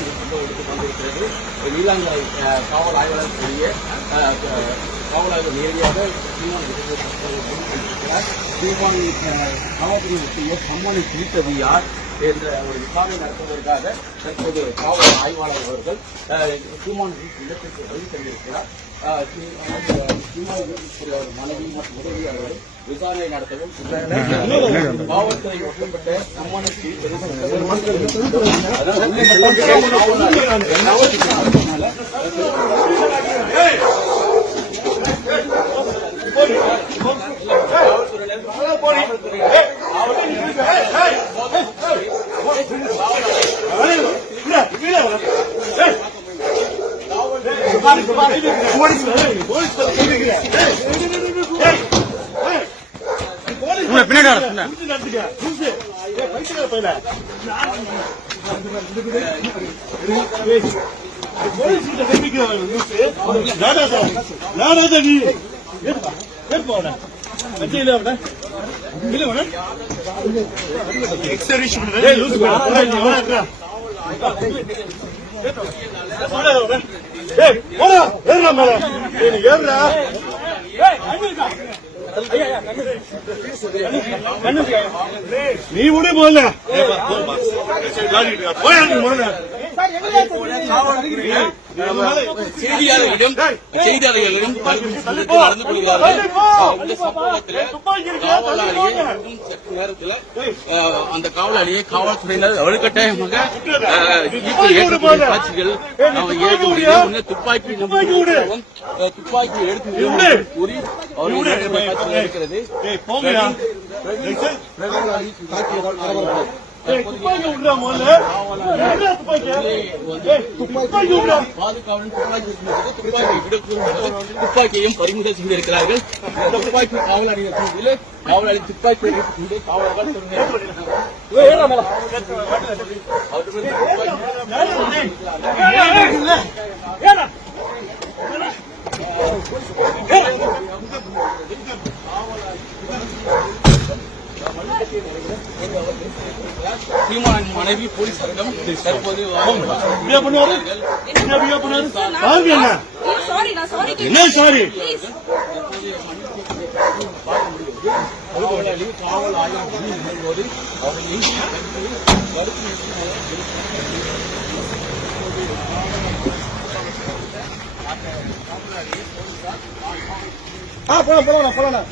சீமான் சட்டம் எடுத்துக் கொண்டிருக்கிறது நீலாங்கரை காவல் ஆய்வாளர் கூடிய காவல் ஆய்வு நேரடியாக சீமான் கொண்டிருக்கிறார். சீமான் அஹ், சம்மனை பிரித்தது யார்? என்ற ஒரு விசாரணை நடத்துவதற்காக தற்போது காவல் ஆய்வாளர் அவர்கள் சீமானின் இல்லத்திற்கு வருகை தந்திருக்கிறார் சீமானின் மனைவி மற்றும் உதவி உதவியாளர்கள் விசாரணை நடத்தவும் காவல்துறை ஒப்பம்பட்ட சம்மனுக்கு காவல்துறையினர் காவல்துறையினர் எக்ஸ்ட்ரா ஒப்பந்தப்பட்ட சம்மனை நீ விடு போல போய் செய்தியாளர்களிடம் செய்தியாளர்களிடம் நடந்து கொள்கிறார்கள் இந்த சம்பவத்தில் காவலாளியை இன்னும் சற்று நேரத்தில் அந்த காவலாளியை காவல்துறையினர் வலுக்கட்டாயமாக காட்சிகள் துப்பாக்கி துப்பாக்கி எடுத்து கூறி அவர்கள் இருக்கிறது துப்பாக்கியையும் பறிமுதல் செய்திருக்கிறார்கள் துப்பாக்கி கூண்டில் காவலாளி துப்பாக்கி காவலர்கள் தொடர்ந்து சீமானின் மனைவி போலீசாரிடம் தற்போது என்ன சாரி காவல் ஆய்வு நிகழ்வோடு ஆ போலாம் போலாம் போலாம்.